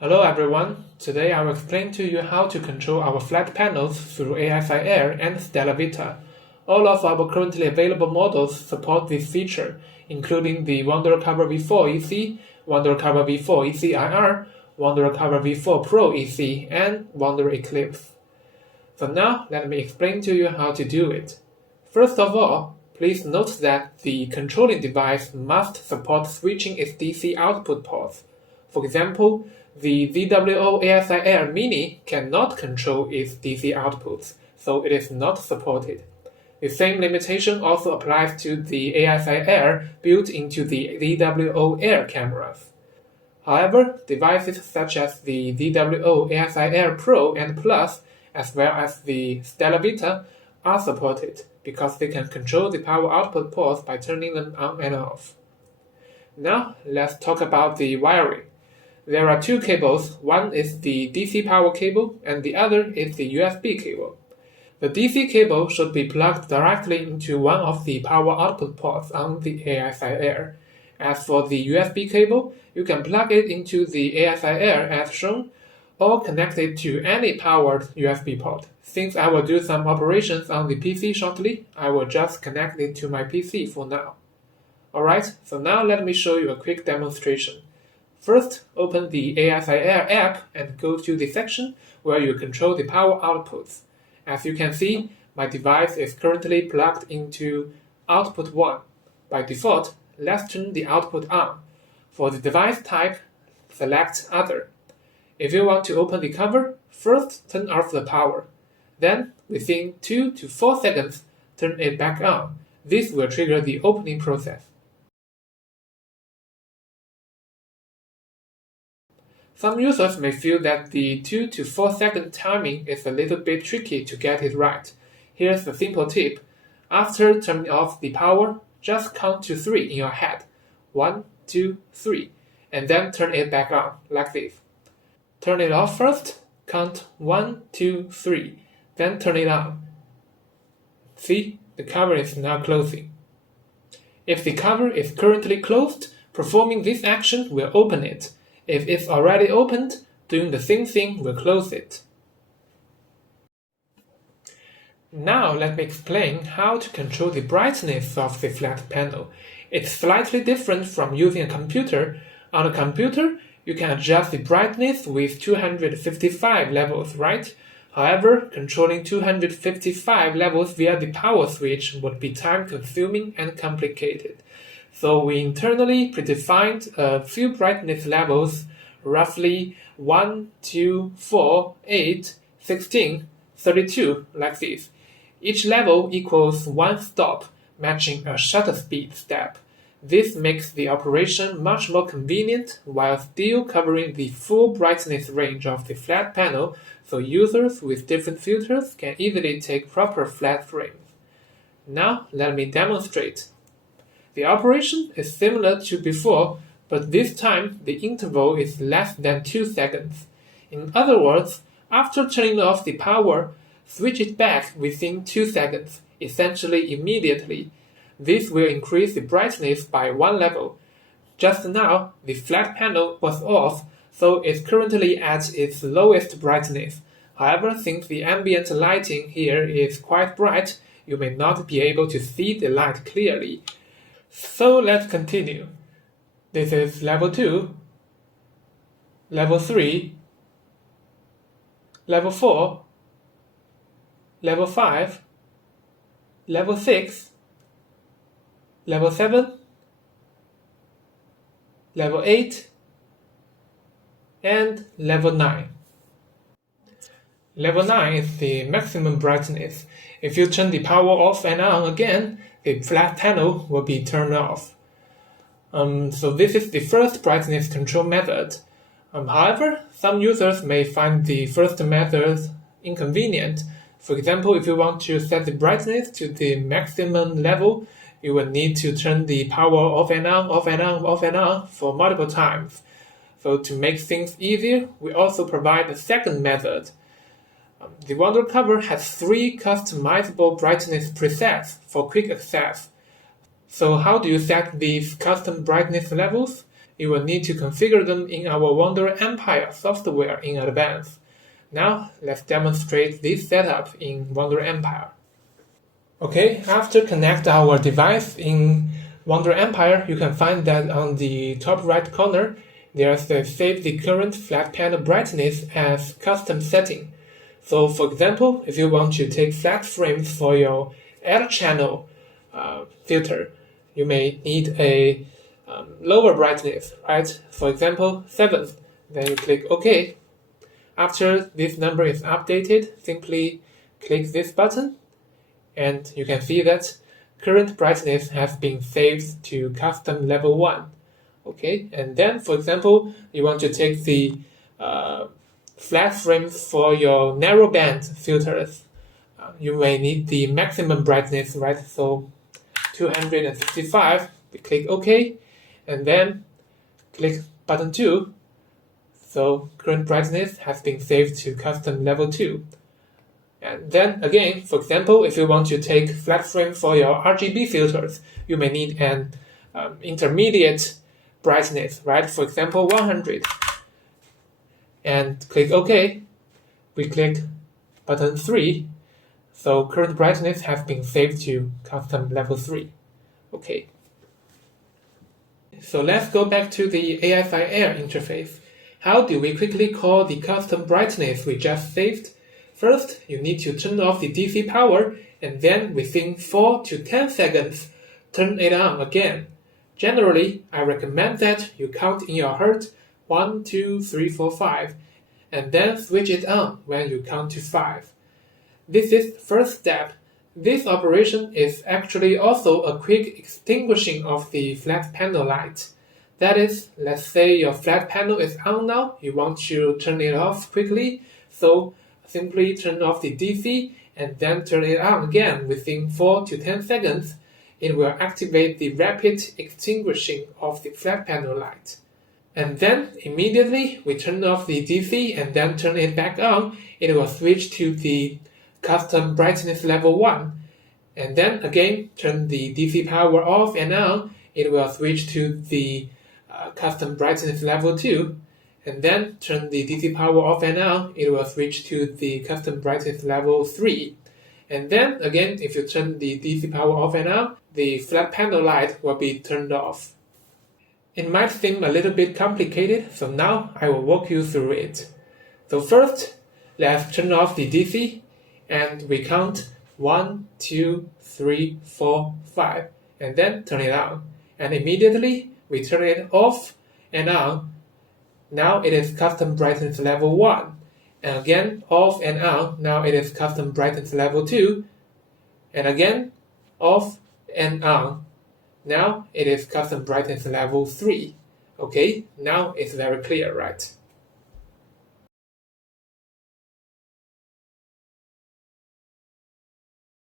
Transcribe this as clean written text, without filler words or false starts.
Hello everyone, today I will explain to you how to control our flat panels through ASIAIR and Stella Vita. All of our currently available models support this feature, including the WandererCover V4 EC, WandererCover V4 ASIAIR, WandererCover V4 Pro EC, and WandererEclipse. So now let me explain to you how to do it. First of all, please note that the controlling device must support switching its DC output ports. For example, the ZWO ASIAIR Mini cannot control its DC outputs, so it is not supported. The same limitation also applies to the ASIAIR built into the ZWO Air cameras. However, devices such as the ZWO ASIAIR Pro and Plus, as well as the Stella Vita, are supported because they can control the power output ports by turning them on and off. Now, let's talk about the wiring. There are two cables, one is the DC power cable and the other is the USB cable. The DC cable should be plugged directly into one of the power output ports on the ASIAIR. As for the USB cable, you can plug it into the ASIAIR as shown, or connect it to any powered USB port. Since I will do some operations on the PC shortly, I will just connect it to my PC for now. Alright, so now let me show you a quick demonstration. First, open the ASIAIR app and go to the section where you control the power outputs. As you can see, my device is currently plugged into output 1. By default, let's turn the output on. For the device type, select Other. If you want to open the cover, first turn off the power. Then, within 2 to 4 seconds, turn it back on. This will trigger the opening process. Some users may feel that the 2 to 4 second timing is a little bit tricky to get it right. Here's a simple tip. After turning off the power, just count to 3 in your head. 1, 2, 3, and then turn it back on, like this. Turn it off first, count 1, 2, 3, then turn it on. See, the cover is now closing. If the cover is currently closed, performing this action will open it. If it's already opened, doing the same thing will close it. Now let me explain how to control the brightness of the flat panel. It's slightly different from using a computer. On a computer, you can adjust the brightness with 255 levels, right? However, controlling 255 levels via the power switch would be time-consuming and complicated. So we internally predefined a few brightness levels, roughly 1, 2, 4, 8, 16, 32, like this. Each level equals 1 stop, matching a shutter speed step. This makes the operation much more convenient while still covering the full brightness range of the flat panel, so users with different filters can easily take proper flat frames. Now let me demonstrate. The operation is similar to before, but this time the interval is less than 2 seconds. In other words, after turning off the power, switch it back within 2 seconds, essentially immediately. This will increase the brightness by 1 level. Just now, the flat panel was off, so it's currently at its lowest brightness. However, since the ambient lighting here is quite bright, you may not be able to see the light clearly. So let's continue. This is level 2, level 3, level 4, level 5, level 6, level 7, level 8, and level 9. Level 9 is the maximum brightness. If you turn the power off and on again, the flat panel will be turned off. So this is the first brightness control method. However, some users may find the first method inconvenient. For example, if you want to set the brightness to the maximum level, you will need to turn the power off and on, off and on, off and on for multiple times. So to make things easier, we also provide a second method. The WandererCover has 3 customizable brightness presets for quick access. So how do you set these custom brightness levels? you will need to configure them in our WandererEmpire software in advance. Now, let's demonstrate this setup in WandererEmpire. Okay, after connect our device in WandererEmpire, you can find that on the top right corner, there's the Save the current flat panel brightness as custom setting. So for example, if you want to take flat frames for your L channel filter, you may need a lower brightness, right? For example, 7. Then you click OK. After this number is updated, simply click this button, and you can see that current brightness has been saved to custom level 1. Okay, and then, for example, you want to take the flat frames for your narrowband filters. You may need the maximum brightness, right? So 265, we click OK, and then click button 2. So current brightness has been saved to custom level 2. And then again, for example, if you want to take flat frame for your RGB filters, you may need an intermediate brightness, right? For example, 100. And click OK. We click button 3. So current brightness has been saved to custom level 3. Okay. So let's go back to the ASIAIR interface. How do we quickly call the custom brightness we just saved? First, you need to turn off the DC power, and then within 4 to 10 seconds, turn it on again. Generally, I recommend that you count in your heart 1, 2, 3, 4, 5, and then switch it on when you count to 5. This is the first step. This operation is actually also a quick extinguishing of the flat panel light. That is, let's say your flat panel is on now, you want to turn it off quickly, so simply turn off the DC and then turn it on again within 4 to 10 seconds. It will activate the rapid extinguishing of the flat panel light. And then immediately we turn off the DC and then turn it back on, it will switch to the custom brightness level 1. And then again turn the DC power off and on, it will switch to the custom brightness level 2. And then turn the DC power off and on, it will switch to the custom brightness level 3. And then again, if you turn the DC power off and on, the flat panel light will be turned off. It might seem a little bit complicated, so now I will walk you through it. So first, let's turn off the DC, and we count 1, 2, 3, 4, 5, and then turn it on. And immediately, we turn it off and on. Now it is custom brightness level 1. And again, off and on. Now it is custom brightness level 2. And again, off and on. Now it is custom brightness level 3. Okay, now it's very clear, right?